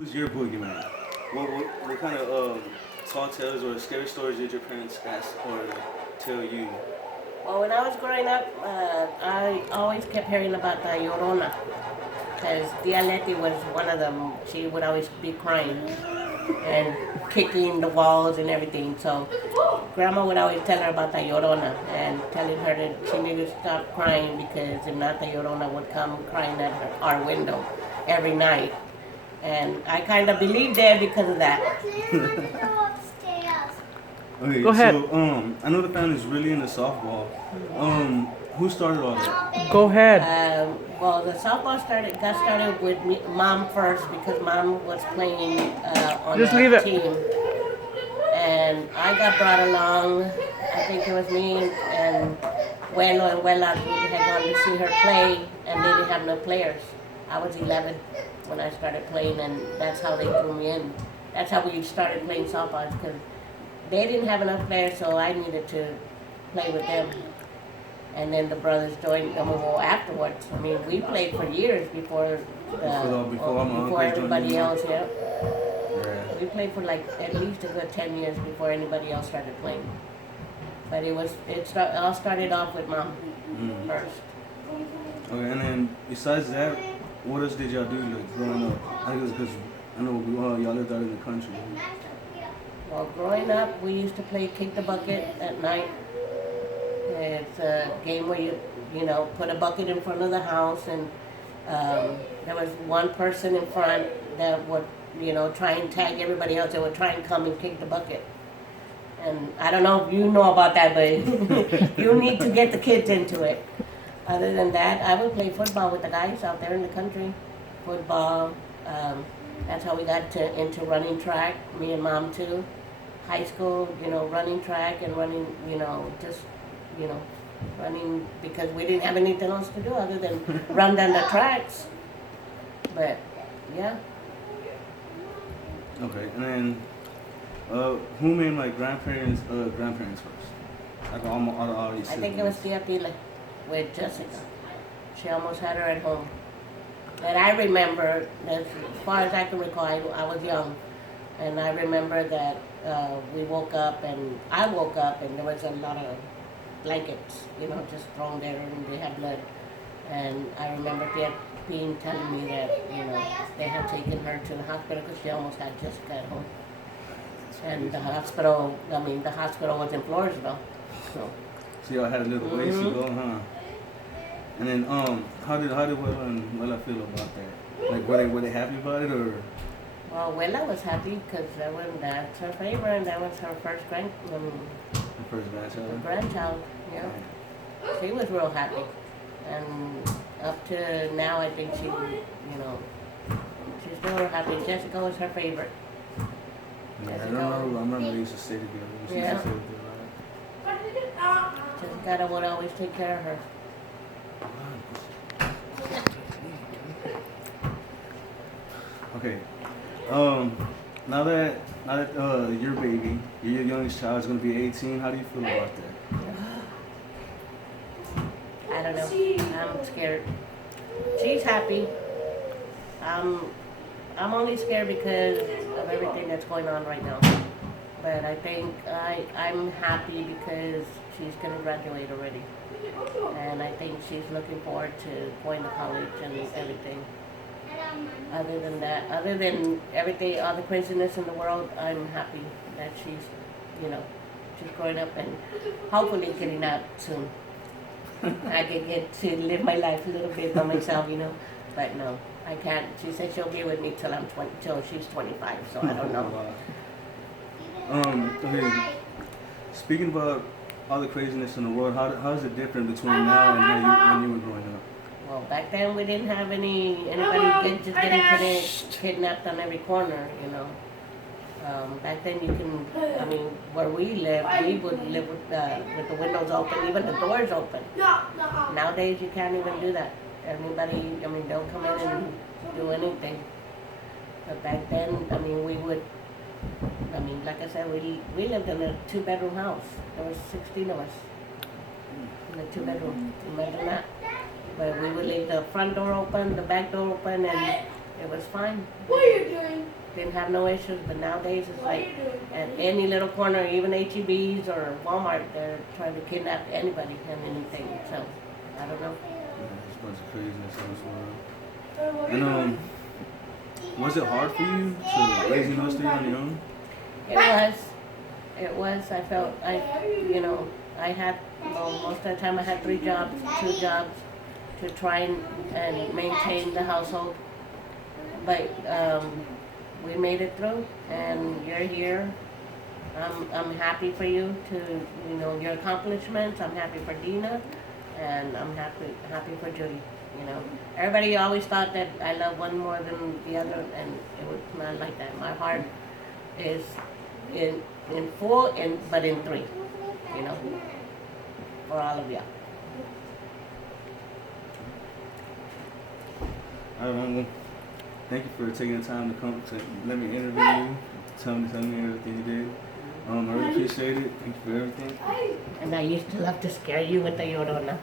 Who's your boogeyman? What kind of tall tales or scary stories did your parents ask or tell you? Well, when I was growing up, I always kept hearing about the Llorona because Dialeti was one of them. She would always be crying and kicking the walls and everything. So Grandma would always tell her about the Llorona and telling her that she needed to stop crying because if not, the Llorona would come crying at our window every night. And I kind of believed her because of that. Okay, Go ahead. so I know the family's really into softball. Who started all that? Go ahead. Well, the softball got started with me, mom first because mom was playing on Just the leave it. team, and I got brought along. I think it was me and Welo and Wella who had gone to see her play, and they didn't have no players. I was 11 when I started playing, and that's how they drew me in. That's how we started playing softball because they didn't have enough players, so I needed to play with them. And then the brothers joined them all afterwards. I mean, we played for years before before everybody joined else. Yeah, Yeah. we played for like at least a good 10 years before anybody else started playing. But all started off with mom first. Okay, and then besides that, what else did y'all do like growing up? I think it was because I know y'all lived out in the country. Well, growing up, we used to play kick the bucket at night. It's a game where you put a bucket in front of the house, and there was one person in front that would try and tag everybody else. They would try and come and kick the bucket. And I don't know if you know about that, but you need to get the kids into it. Other than that, I would play football with the guys out there in the country. Football. That's how we got into running track. Me and mom too. High school, running track and running, just you know, running because we didn't have anything else to do other than run down the tracks. But yeah, Okay, and then who made like grandparents first? Like all these I think it was siblings. Tia Pila with Jessica. She almost had her at home. That I remember, as far as I can recall, I was young, and I remember that we woke up, and I woke up, and there was a lot of blankets, just thrown there, and they had blood. And I remember being telling me that, they had taken her to the hospital because she almost had Jessica at home. And the hospital was in Floresville. So y'all had a little ways to go, huh? And then how did Willa feel about that? Like were they happy about it or? Well, Willa was happy because that's her favorite, and that was her first The first grandchild. grandchild. Yeah, she was real happy, and up to now, I think she's still real happy. Jessica was her favorite. Yeah, I remember they used to stay together. She used to Yeah. stay together. Jessica would always take care of her. Okay. Now that your baby, your youngest child is gonna be 18, how do you feel about that? I don't know. I'm scared. She's happy. I'm only scared because of everything that's going on right now. But I think I'm happy because she's gonna graduate already, and I think she's looking forward to going to college and everything. Other than that, other than everything, all the craziness in the world, I'm happy that she's growing up and hopefully getting out soon. I can get to live my life a little bit by myself, But no, I can't. She said she'll be with me till she's 25. So I don't know. Okay. Speaking about all the craziness in the world, how is it different between now and when you were growing up? Well, back then we didn't have anybody getting kidnapped on every corner. Back then where we lived, we would live with the windows open, even the doors open. Nowadays you can't even do that. Anybody, they'll come in and do anything. But back then, like I said, we lived in a 2-bedroom house. There was 16 of us in a 2-bedroom. Imagine that. But we would leave the front door open, the back door open, and it was fine. What are you doing? Didn't have no issues, but nowadays it's What are like you doing? at any little corner, even HEBs or Walmart, they're trying to kidnap anybody and anything. So I don't know. Yeah, it's a bunch of craziness in this world. What are And you doing? was it hard for you to raise a stay on your own? It was. It was. I felt I had most of the time I had 3 jobs, 2 jobs to try and maintain the household. But we made it through, and you're here. I'm happy for you to your accomplishments. I'm happy for Dina, and I'm happy for Judy. Everybody always thought that I love one more than the other, and it was not like that. My heart is in 4, but in 3. For all of y'all. I don't know. Thank you for taking the time to come to let me interview you. Tell me everything you did. I really appreciate it. Thank you for everything. And I used to love to scare you with the Llorona.